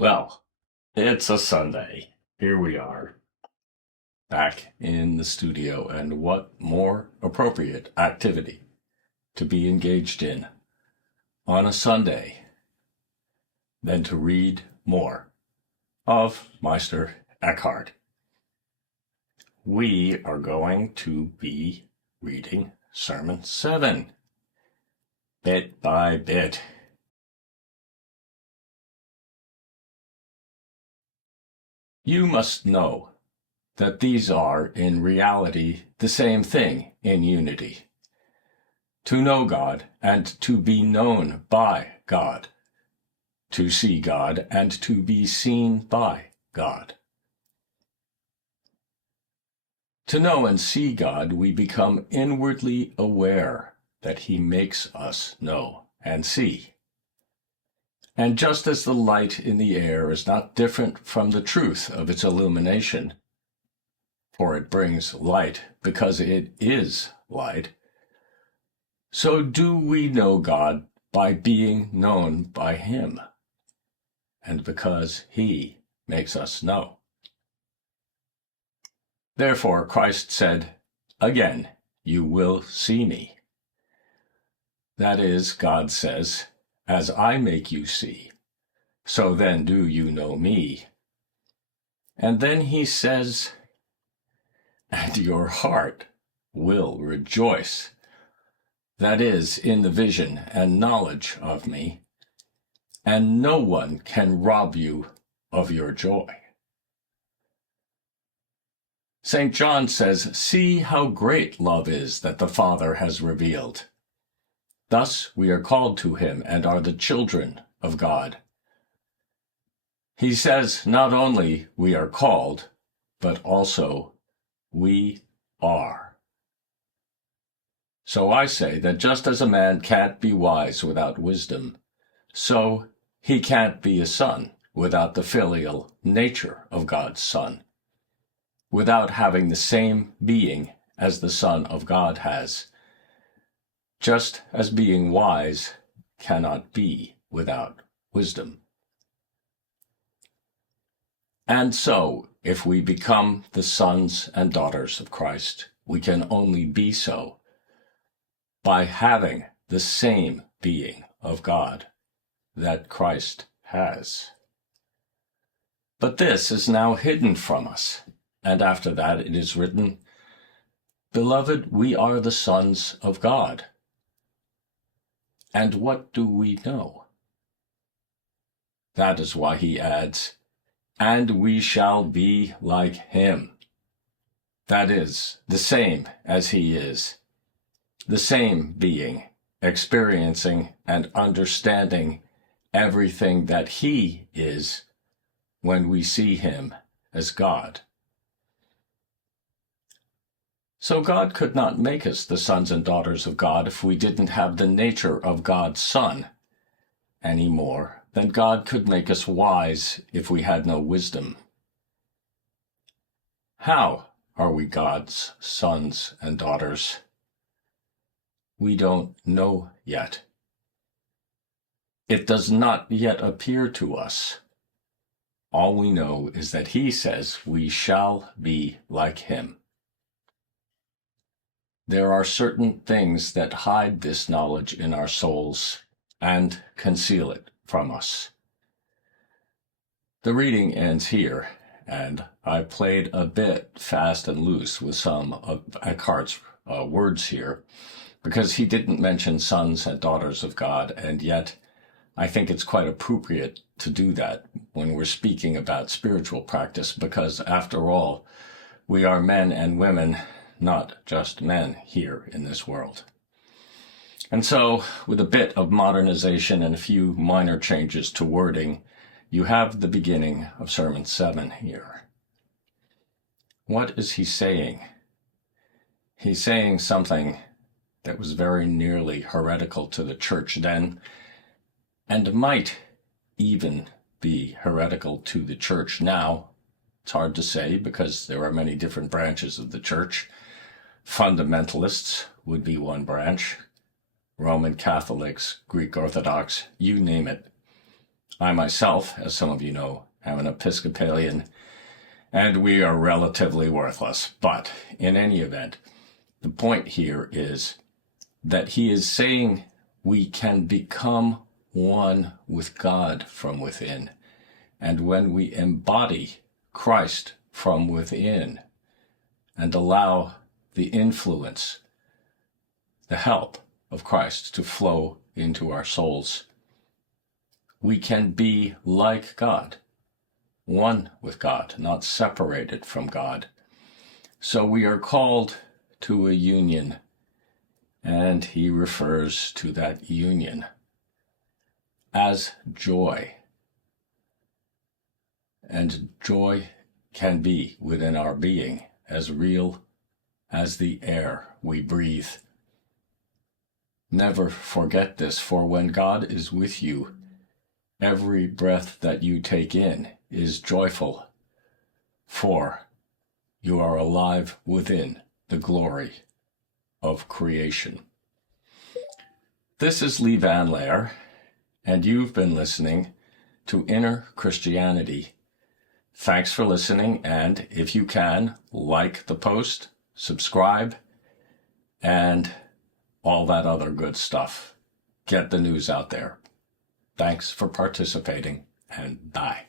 Well, it's a Sunday. Here we are, back in the studio, and what more appropriate activity to be engaged in on a Sunday than to read more of Meister Eckhart. We are going to be reading Sermon 7, bit by bit. You must know that these are, in reality, the same thing in unity. To know God and to be known by God. To see God and to be seen by God. To know and see God, we become inwardly aware that He makes us know and see. And just as the light in the air is not different from the truth of its illumination, for it brings light because it is light, so do we know God by being known by Him, and because He makes us know. Therefore Christ said, "Again, you will see me." That is, God says, "As I make you see, so then do you know me." And then He says, "And your heart will rejoice." That is, in the vision and knowledge of me, and no one can rob you of your joy. St. John says, "See how great love is that the Father has revealed. Thus we are called to Him and are the children of God." He says not only we are called, but also we are. So I say that just as a man can't be wise without wisdom, so he can't be a son without the filial nature of God's Son, without having the same being as the Son of God has, just as being wise cannot be without wisdom. And so, if we become the sons and daughters of Christ, we can only be so by having the same being of God that Christ has. But this is now hidden from us, and after that it is written, "Beloved, we are the sons of God." And what do we know? That is why he adds, "And we shall be like Him." That is, the same as He is, the same being, experiencing and understanding everything that He is when we see Him as God. So God could not make us the sons and daughters of God if we didn't have the nature of God's Son, any more than God could make us wise if we had no wisdom. How are we God's sons and daughters? We don't know yet. It does not yet appear to us. All we know is that He says we shall be like Him. There are certain things that hide this knowledge in our souls and conceal it from us. The reading ends here, and I played a bit fast and loose with some of Eckhart's words here, because he didn't mention sons and daughters of God, and yet I think it's quite appropriate to do that when we're speaking about spiritual practice, because after all, we are men and women, not just men here in this world. And so, with a bit of modernization and a few minor changes to wording, you have the beginning of Sermon 7 here. What is he saying? He's saying something that was very nearly heretical to the church then, and might even be heretical to the church now. It's hard to say because there are many different branches of the church. Fundamentalists would be one branch, Roman Catholics, Greek Orthodox, you name it. I myself, as some of you know, am an Episcopalian, and we are relatively worthless. But in any event, the point here is that he is saying we can become one with God from within. And when we embody Christ from within and allow the influence, the help of Christ to flow into our souls, we can be like God, one with God, not separated from God. So we are called to a union, and he refers to that union as joy. And joy can be within our being as real as the air we breathe. Never forget this, for when God is with you, every breath that you take in is joyful, for you are alive within the glory of creation. This is Lee Van Laer, and you've been listening to Inner Christianity. Thanks for listening, and if you can, like the post, subscribe, and all that other good stuff. Get the news out there. Thanks for participating, and bye.